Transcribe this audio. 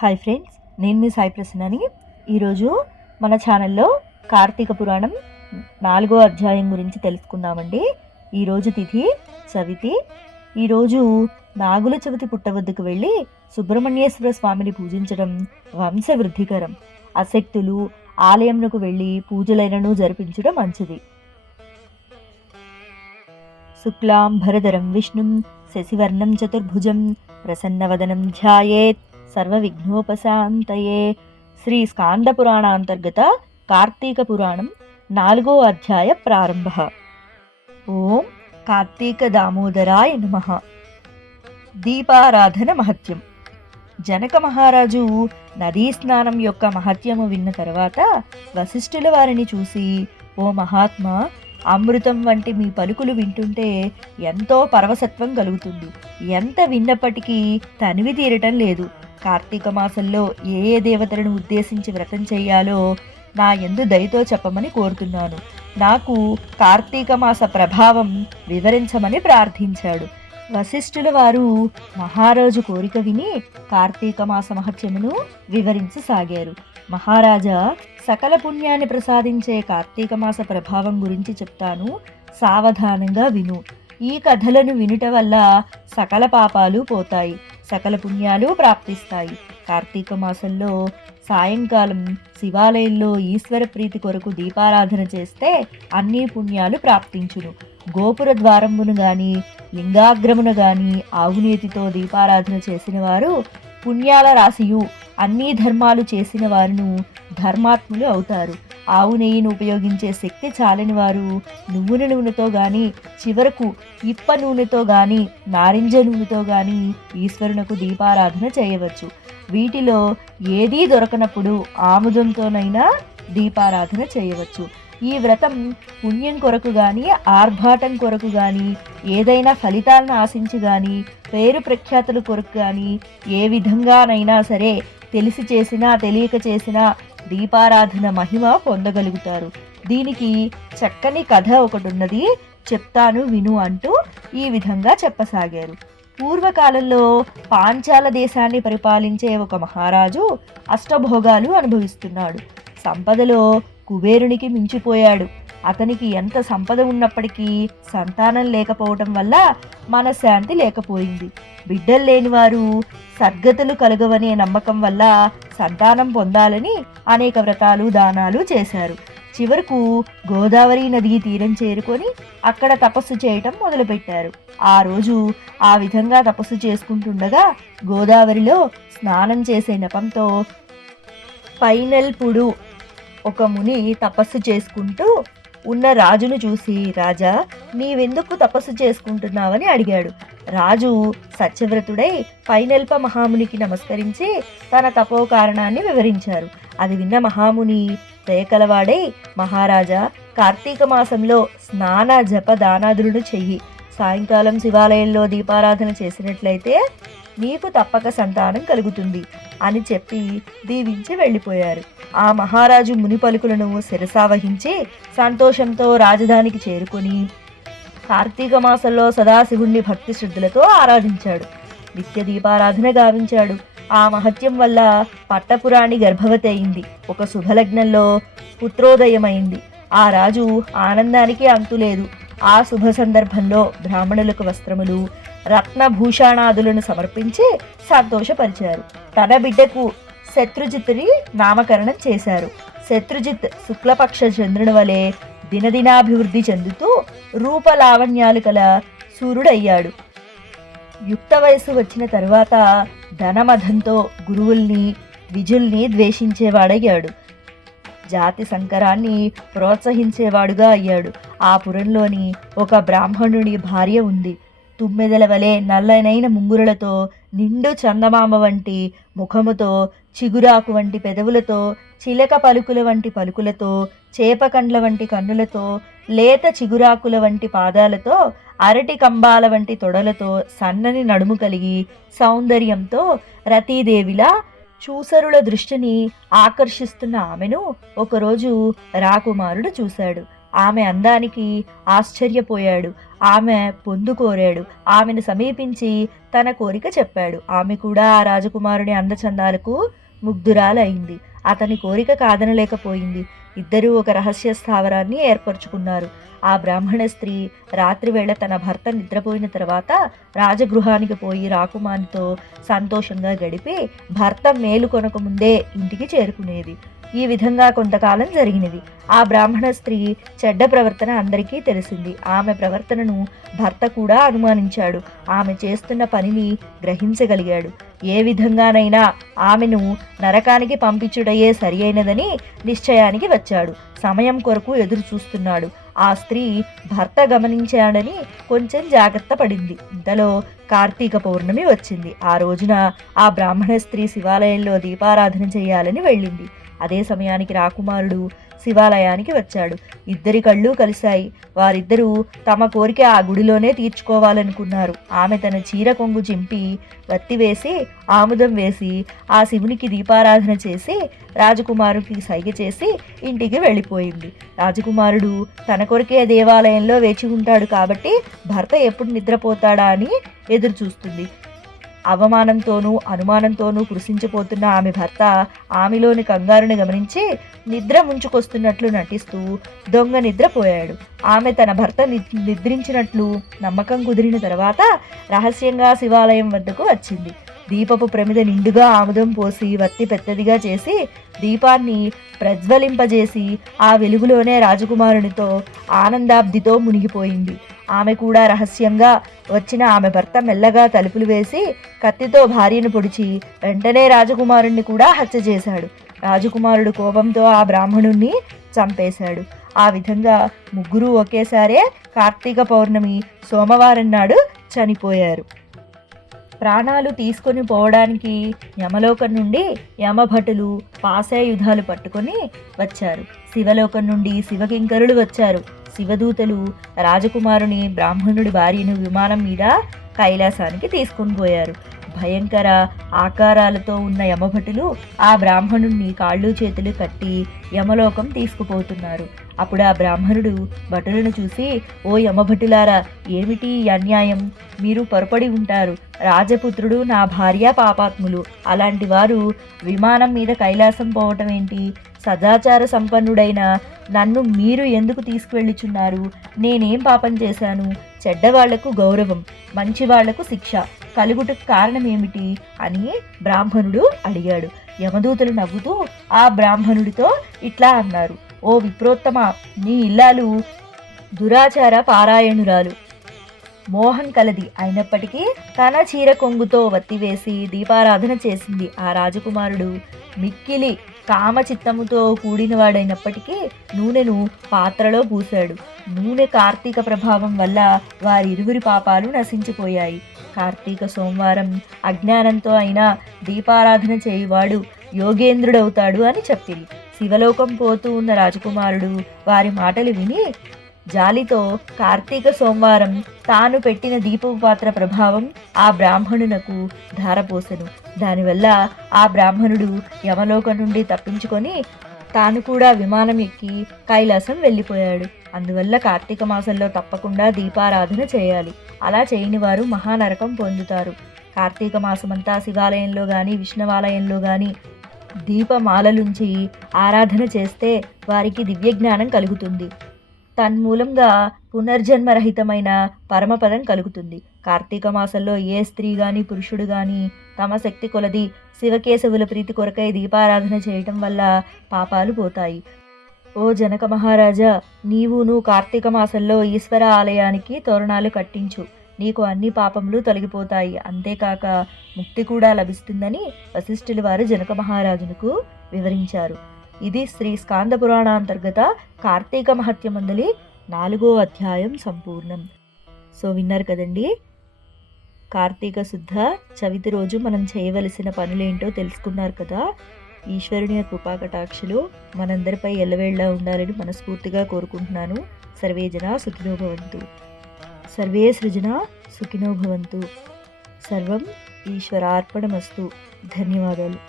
Hi friends, నేను మీ సాయి ప్రసన్నని. ఈరోజు మన ఛానల్లో కార్తీక పురాణం 4వ అధ్యాయం గురించి తెలుసుకుందామండి. ఈరోజు తిథి చవితి. ఈరోజు నాగుల చవితి పుట్టవద్దకు వెళ్ళి సుబ్రహ్మణ్యేశ్వర స్వామిని పూజించడం వంశవృద్ధికరం. అశక్తులు ఆలయంకు వెళ్ళి పూజలైనను జరిపించడం మంచిది. శుక్లాంబరధరం విష్ణుం శశివర్ణం చతుర్భుజం ప్రసన్నవదనం ధ్యాయేత్ సర్వ విఘ్నోపశాంతయే. శ్రీ స్కాంద పురాణాంతర్గత కార్తీక పురాణం 4వ అధ్యాయ ప్రారంభ. ఓం కార్తీక దామోదరాయ నమః. దీపారాధన మహత్యం. జనక మహారాజు నదీ స్నానం యొక్క మహత్యము విన్న తర్వాత వశిష్ఠుల వారిని చూసి, ఓ మహాత్మా, అమృతం వంటి మీ పలుకులు వింటుంటే ఎంతో పరవశత్వం కలుగుతుంది. ఎంత విన్నప్పటికీ తనివి తీరటం లేదు. కార్తీక మాసంలో ఏ ఏ దేవతలను ఉద్దేశించి వ్రతం చేయాలో నా యందు దయతో చెప్పమని కోరుతున్నాను. నాకు కార్తీక మాస ప్రభావం వివరించమని ప్రార్థించాడు. వశిష్ఠుల వారు మహారాజు కోరిక విని కార్తీక మాస మహత్యమును వివరించసాగారు. మహారాజా, సకల పుణ్యాన్ని ప్రసాదించే కార్తీక మాస ప్రభావం గురించి చెప్తాను, సావధానంగా విను. ఈ కథలను వినుట వల్ల సకల పాపాలు పోతాయి, సకల పుణ్యాలు ప్రాప్తిస్తాయి. కార్తీక మాసంలో సాయంకాలం శివాలయంలో ఈశ్వర ప్రీతి కొరకు దీపారాధన చేస్తే అన్ని పుణ్యాలు ప్రాప్తించును. గోపుర ద్వారమును గాని లింగాగ్రమును గాని ఆవునేతితో దీపారాధన చేసిన వారు పుణ్యాల రాశియు, అన్ని ధర్మాలు చేసిన వారును ధర్మాత్ములు అవుతారు. ఆవు నెయ్యిని ఉపయోగించే శక్తి చాలని వారు నువ్వుల నూనెతో గాని, చివరకు ఇప్ప నూనెతో గాని, నారింజ నూనెతో గాని ఈశ్వరునకు దీపారాధన చేయవచ్చు. వీటిలో ఏదీ దొరకనప్పుడు ఆముదంతోనైనా దీపారాధన చేయవచ్చు. ఈ వ్రతం పుణ్యం కొరకు గాని, ఆర్భాటం కొరకు గాని, ఏదైనా ఫలితాలను ఆశించి గాని, పేరు ప్రఖ్యాతుల కొరకు గాని, ఏ విధంగానైనా సరే తెలిసి చేసినా తెలియక చేసినా దీపారాధన మహిమ పొందగలుగుతారు. దీనికి చక్కని కథ ఒకటి ఉన్నది, చెప్తాను విను అంటూ ఈ విధంగా చెప్పసాగారు. పూర్వకాలంలో పాంచాల దేశాన్ని పరిపాలించే ఒక మహారాజు అష్టభోగాలు అనుభవిస్తున్నాడు. సంపదలో కుబేరునికి మించిపోయాడు. అతనికి ఎంత సంపద ఉన్నప్పటికీ సంతానం లేకపోవటం వల్ల మనశ్శాంతి లేకపోయింది. బిడ్డలు లేని వారు సద్గతులు కలుగవనే నమ్మకం వల్ల సంతానం పొందాలని అనేక వ్రతాలు దానాలు చేశారు. చివరకు గోదావరి నదీ తీరం చేరుకొని అక్కడ తపస్సు చేయటం మొదలుపెట్టారు. ఆ రోజు ఆ విధంగా తపస్సు చేసుకుంటుండగా గోదావరిలో స్నానం చేసే నెపంతో పైనల్పుడు ఒక ముని తపస్సు చేసుకుంటూ ఉన్న రాజును చూసి, రాజా, నీవెందుకు తపస్సు చేసుకుంటున్నావని అడిగాడు. రాజు సత్యవ్రతుడై పైనల్ప మహామునికి నమస్కరించి తన తపోకారణాన్ని వివరించారు. అది విన్న మహాముని దయకలవాడై, మహారాజా, కార్తీక మాసంలో స్నాన జప దానాదులను చెయ్యి. సాయంకాలం శివాలయంలో దీపారాధన చేసినట్లయితే నీకు తప్పక సంతానం కలుగుతుంది అని చెప్పి దీవించి వెళ్ళిపోయారు. ఆ మహారాజు ముని పలుకులను శిరసావహించి సంతోషంతో రాజధానికి చేరుకొని కార్తీక మాసంలో సదాశివుణ్ణి భక్తి శ్రద్ధలతో ఆరాధించాడు. నిత్య దీపారాధన గావించాడు. ఆ మహత్యం వల్ల పట్టపురాణి గర్భవతి అయింది. ఒక శుభలగ్నంలో పుత్రోదయమైంది. ఆ రాజు ఆనందానికి అంతులేదు. ఆ శుభ సందర్భంలో బ్రాహ్మణులకు వస్త్రములు, రత్నభూషాణాదులను సమర్పించి సంతోషపరిచారు. తన బిడ్డకు శత్రుజిత్తుని నామకరణం చేశారు. శత్రుజిత్ శుక్లపక్ష చంద్రుని వలె దినదినాభివృద్ధి చెందుతూ రూపలావణ్యాలు కల సూర్యుడయ్యాడు. యుక్త వయసు వచ్చిన తరువాత ధనమధంతో గురువుల్ని విజుల్ని ద్వేషించేవాడయ్యాడు. జాతి సంకరాన్ని ప్రోత్సహించేవాడుగా అయ్యాడు. ఆ పురంలోని ఒక బ్రాహ్మణుడి భార్య ఉంది. తుమ్మెదల వలె నల్లనైన ముంగురులతో, నిండు చందమామ వంటి ముఖముతో, చిగురాకు వంటి పెదవులతో, చిలక పలుకుల వంటి పలుకులతో, చేపకండ్ల వంటి కన్నులతో, లేత చిగురాకుల వంటి పాదాలతో, అరటి కంబాల వంటి తొడలతో, సన్నని నడుము కలిగి సౌందర్యంతో రతీదేవిలా చూసరుల దృష్టిని ఆకర్షిస్తున్న ఆమెను ఒకరోజు రాకుమారుడు చూశాడు. ఆమె అందానికి ఆశ్చర్యపోయాడు. ఆమె పొందు కోరాడు. ఆమెను సమీపించి తన కోరిక చెప్పాడు. ఆమె కూడా ఆ రాజకుమారుని అందచందాలకు ముగ్ధురాలైంది. అతని కోరిక కాదనలేకపోయింది. ఇద్దరూ ఒక రహస్య స్థావరాన్ని ఏర్పరచుకున్నారు. ఆ బ్రాహ్మణ స్త్రీ రాత్రివేళ తన భర్త నిద్రపోయిన తర్వాత రాజగృహానికి పోయి రాకుమానితో సంతోషంగా గడిపి భర్త మేలుకొనక ముందే ఇంటికి చేరుకునేది. ఈ విధంగా కొంతకాలం జరిగినది. ఆ బ్రాహ్మణ స్త్రీ చెడ్డ ప్రవర్తన అందరికీ తెలిసింది. ఆమె ప్రవర్తనను భర్త కూడా అనుమానించాడు. ఆమె చేస్తున్న పనిని గ్రహించగలిగాడు. ఏ విధంగానైనా ఆమెను నరకానికి పంపించుటయే సరి అయినదని నిశ్చయానికి వచ్చాడు. సమయం కొరకు ఎదురు చూస్తున్నాడు. ఆ స్త్రీ భర్త గమనించాడని కొంచెం జాగ్రత్త పడింది. ఇంతలో కార్తీక పౌర్ణమి వచ్చింది. ఆ రోజున ఆ బ్రాహ్మణ స్త్రీ శివాలయంలో దీపారాధన చేయాలని వెళ్ళింది. అదే సమయానికి రాకుమారుడు శివాలయానికి వచ్చాడు. ఇద్దరి కళ్ళు కలిశాయి. వారిద్దరూ తమ కోరిక ఆ గుడిలోనే తీర్చుకోవాలనుకున్నారు. ఆమె తన చీర కొంగు చింపి వత్తివేసి ఆముదం వేసి ఆ శివునికి దీపారాధన చేసి రాజకుమారుడికి సైగ చేసి ఇంటికి వెళ్ళిపోయింది. రాజకుమారుడు తన కొరికే దేవాలయంలో వేచి ఉంటాడు కాబట్టి భర్త ఎప్పుడు నిద్రపోతాడా అని ఎదురు చూస్తుంది. అవమానంతోనూ అనుమానంతోనూ కృషించిపోతున్న ఆమె భర్త ఆమెలోని కంగారుని గమనించి నిద్ర ముంచుకొస్తున్నట్లు నటిస్తూ దొంగ నిద్రపోయాడు. ఆమె తన భర్త నిద్రించినట్లు నమ్మకం కుదిరిన తర్వాత రహస్యంగా శివాలయం వద్దకు వచ్చింది. దీపపు ప్రమిద నిండుగా ఆముదం పోసి వత్తి పెద్దదిగా చేసి దీపాన్ని ప్రజ్వలింపజేసి ఆ వెలుగులోనే రాజకుమారునితో ఆనందాబ్దితో మునిగిపోయింది. ఆమె కూడా రహస్యంగా వచ్చిన ఆమె భర్త మెల్లగా తలుపులు వేసి కత్తితో భార్యను పొడిచి వెంటనే రాజకుమారుణ్ణి కూడా హత్య చేశాడు. రాజకుమారుడు కోపంతో ఆ బ్రాహ్మణుణ్ణి చంపేశాడు. ఆ విధంగా ముగ్గురు ఒకేసారే కార్తీక పౌర్ణమి సోమవారం నాడు చనిపోయారు. ప్రాణాలు తీసుకొని పోవడానికి యమలోకం నుండి యమభటులు పాశాయుధాలు పట్టుకొని వచ్చారు. శివలోకం నుండి శివకింకరులు వచ్చారు. శివదూతలు రాజకుమారుని బ్రాహ్మణుడి భార్యను విమానం మీద కైలాసానికి తీసుకొని పోయారు. భయంకర ఆకారాలతో ఉన్న యమభటులు ఆ బ్రాహ్మణుణ్ణి కాళ్ళు చేతులు కట్టి యమలోకం తీసుకుపోతున్నారు. అప్పుడు ఆ బ్రాహ్మణుడు భటులను చూసి, ఓ యమభటులారా, ఏమిటి అన్యాయం? మీరు పొరపడి ఉంటారు. రాజపుత్రుడు నా భార్య పాపాత్ములు. అలాంటి వారు విమానం మీద కైలాసం పోవటం ఏంటి? సదాచార సంపన్నుడైన నన్ను మీరు ఎందుకు తీసుకువెళ్ళుచున్నారు? నేనేం పాపం చేశాను? చెడ్డవాళ్లకు గౌరవం, మంచి వాళ్లకు శిక్ష కలుగుటకు కారణమేమిటి అని బ్రాహ్మణుడు అడిగాడు. యమదూతలు నవ్వుతూ ఆ బ్రాహ్మణుడితో ఇట్లా అన్నారు, ఓ విప్రోత్తమ, నీ ఇల్లాలు దురాచార పారాయణురాలు, మోహం కలది అయినప్పటికీ తన చీర కొంగుతో వత్తివేసి దీపారాధన చేసింది. ఆ రాజకుమారుడు మిక్కిలి కామచిత్తముతో కూడినవాడైనప్పటికీ నూనెను పాత్రలో పూశాడు. నూనె కార్తీక ప్రభావం వల్ల వారిరువురి పాపాలు నశించిపోయాయి. కార్తీక సోమవారం అజ్ఞానంతో అయినా దీపారాధన చేయువాడు యోగేంద్రుడవుతాడు అని చెప్పింది. శివలోకం పోతూ ఉన్న రాజకుమారుడు వారి మాటలు విని జాలితో కార్తీక సోమవారం తాను పెట్టిన దీపపు పాత్ర ప్రభావం ఆ బ్రాహ్మణునకు ధారపోసెను. దానివల్ల ఆ బ్రాహ్మణుడు యమలోకం నుండి తప్పించుకొని తాను కూడా విమానం ఎక్కి కైలాసం వెళ్ళిపోయాడు. అందువల్ల కార్తీక మాసంలో తప్పకుండా దీపారాధన చేయాలి. అలా చేయని వారు మహానరకం పొందుతారు. కార్తీక మాసమంతా శివాలయంలో కానీ విష్ణువాలయంలో కానీ దీపమాలలుంచి ఆరాధన చేస్తే వారికి దివ్యజ్ఞానం కలుగుతుంది. తన్మూలంగా పునర్జన్మరహితమైన పరమపదం కలుగుతుంది. కార్తీక మాసంలో ఏ స్త్రీ గాని పురుషుడు గాని తమ శక్తి కొలది శివకేశవుల ప్రీతి కొరకై దీపారాధన చేయటం వల్ల పాపాలు పోతాయి. ఓ జనక మహారాజా, నీవును కార్తీక మాసంలో ఈశ్వర ఆలయానికి తోరణాలు కట్టించు. నీకు అన్ని పాపములు తొలగిపోతాయి. అంతేకాక ముక్తి కూడా లభిస్తుందని వశిష్ఠుల వారు జనక మహారాజునకు వివరించారు. ఇది శ్రీ స్కాంద పురాణాంతర్గత కార్తీక మహత్యమందలి 4వ అధ్యాయం సంపూర్ణం. సో విన్నారు కదండి, కార్తీక శుద్ధ చవితి రోజు మనం చేయవలసిన పనులేంటో తెలుసుకున్నారు కదా. ఈశ్వరుని కృపాకటాక్షలు మనందరిపై ఎల్లవేళ్లా ఉండాలని మనస్ఫూర్తిగా కోరుకుంటున్నాను. సర్వే జనా సుఖినో భవంతు. సర్వే సృజన సుఖినో భవంతు. సర్వం ఈశ్వరార్పణమస్తు. ధన్యవాదాలు.